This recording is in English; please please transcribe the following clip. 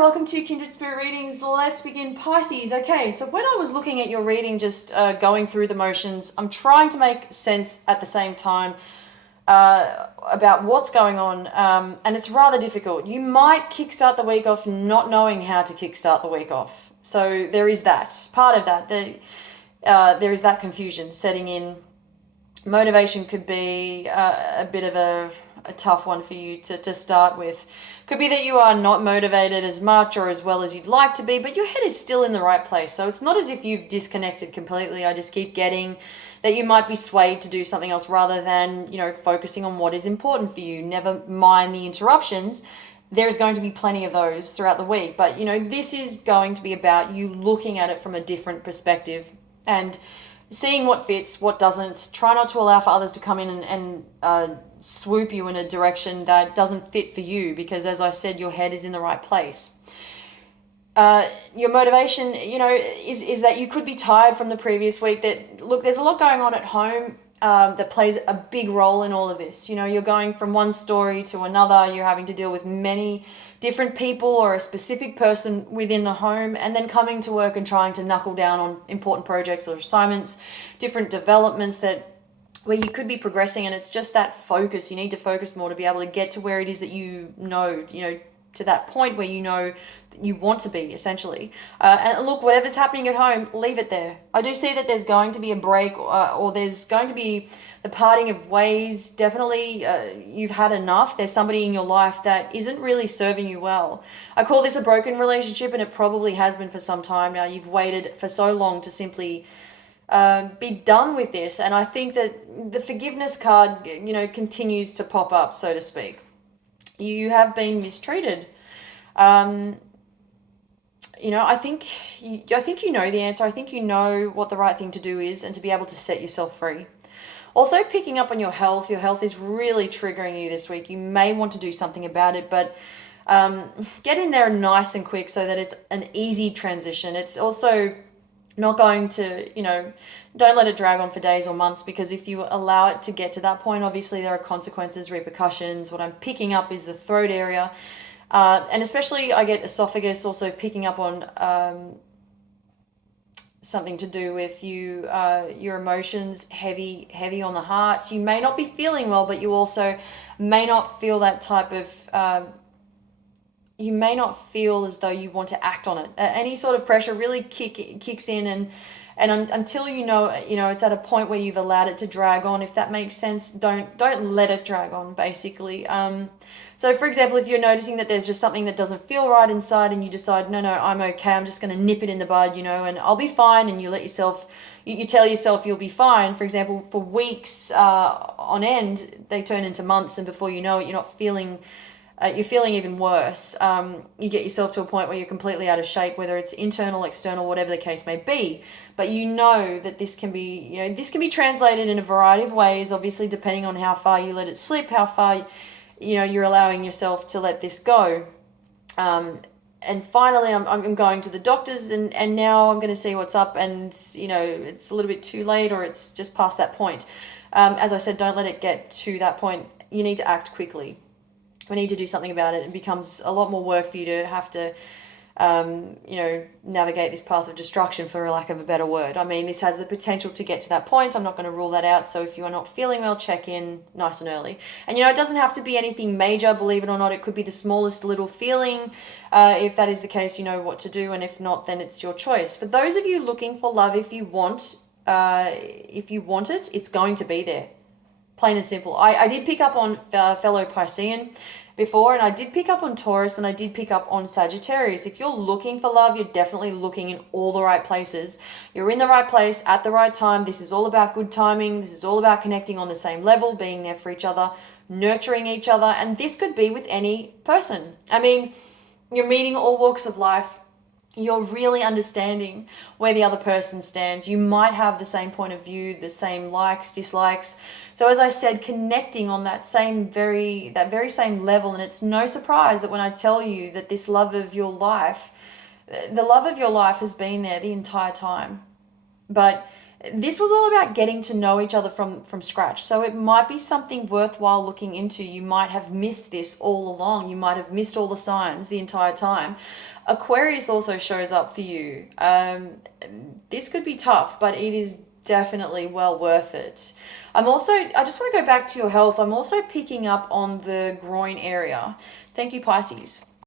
welcome to Kindred Spirit Readings. Let's begin, Pisces. Okay, so when I was looking at your reading, just going through the motions, I'm trying to make sense at the same time about what's going on, and it's rather difficult. You might kickstart the week off not knowing how to kickstart the week off. So there is that. Part of that. There is that confusion setting in. Motivation could be a bit of a tough one for you to start with. Could be that you are not motivated as much or as well as you'd like to be, but your head is still in the right place. So it's not as if you've disconnected completely. I just keep getting that you might be swayed to do something else rather than, focusing on what is important for you. Never mind the interruptions. There's going to be plenty of those throughout the week. But, this is going to be about you looking at it from a different perspective and seeing what fits, what doesn't. Try not to allow for others to come in and swoop you in a direction that doesn't fit for you, because as I said, your head is in the right place. Your motivation, is that you could be tired from the previous week. There's a lot going on at home that plays a big role in all of this. You're going from one story to another. You're having to deal with many different people or a specific person within the home, and then coming to work and trying to knuckle down on important projects or assignments, different developments where you could be progressing, and it's just that focus. You need to focus more to be able to get to where it is that to that point where you want to be, essentially. And look, whatever's happening at home, leave it there. I do see that there's going to be a break, or there's going to be the parting of ways. Definitely, you've had enough. There's somebody in your life that isn't really serving you well. I call this a broken relationship, and it probably has been for some time now. You've waited for so long to simply be done with this. And I think that the forgiveness card, continues to pop up, so to speak. You have been mistreated. I think you know the answer. I think you know what the right thing to do is, and to be able to set yourself free. Also, picking up on your health. Your health is really triggering you this week. You may want to do something about it, but get in there nice and quick so that it's an easy transition. It's also not going to, don't let it drag on for days or months, because if you allow it to get to that point, obviously there are consequences, repercussions. What I'm picking up is the throat area. And especially I get esophagus also picking up on something to do with your emotions, heavy on the heart. You may not be feeling well, but you also may not feel that type of you may not feel as though you want to act on it. Any sort of pressure really kicks in, and until it's at a point where you've allowed it to drag on, if that makes sense. Don't let it drag on, basically. So for example, if you're noticing that there's just something that doesn't feel right inside, and you decide, no, I'm okay, I'm just going to nip it in the bud, and I'll be fine, and you tell yourself you'll be fine. For example, for weeks on end, they turn into months, and before you know it, you're feeling even worse. You get yourself to a point where you're completely out of shape, whether it's internal, external, whatever the case may be. But that this can be translated in a variety of ways, obviously, depending on how far you let it slip, how far, you're allowing yourself to let this go. And finally, I'm going to the doctors, and now I'm going to see what's up, and, it's a little bit too late, or it's just past that point. As I said, don't let it get to that point. You need to act quickly. We need to do something about it. It becomes a lot more work for you to have to, navigate this path of destruction, for lack of a better word. I mean, this has the potential to get to that point. I'm not going to rule that out. So if you are not feeling well, check in nice and early. And, it doesn't have to be anything major, believe it or not. It could be the smallest little feeling. If that is the case, you know what to do. And if not, then it's your choice. For those of you looking for love, if you want it, it's going to be there. Plain and simple. I did pick up on fellow Piscean before, and I did pick up on Taurus, and I did pick up on Sagittarius. If you're looking for love, you're definitely looking in all the right places. You're in the right place at the right time. This is all about good timing. This is all about connecting on the same level, being there for each other, nurturing each other, and this could be with any person. I mean, you're meeting all walks of life. You're really understanding where the other person stands. You might have the same point of view, the same likes, dislikes. So as I said, connecting on that very same level. And it's no surprise that when I tell you that the love of your life has been there the entire time. But This was all about getting to know each other from scratch. So it might be something worthwhile looking into. You might have missed this all along. You might have missed all the signs the entire time. Aquarius also shows up for you. This could be tough, but it is definitely well worth it. I just want to go back to your health. I'm also picking up on the groin area. Thank you, Pisces.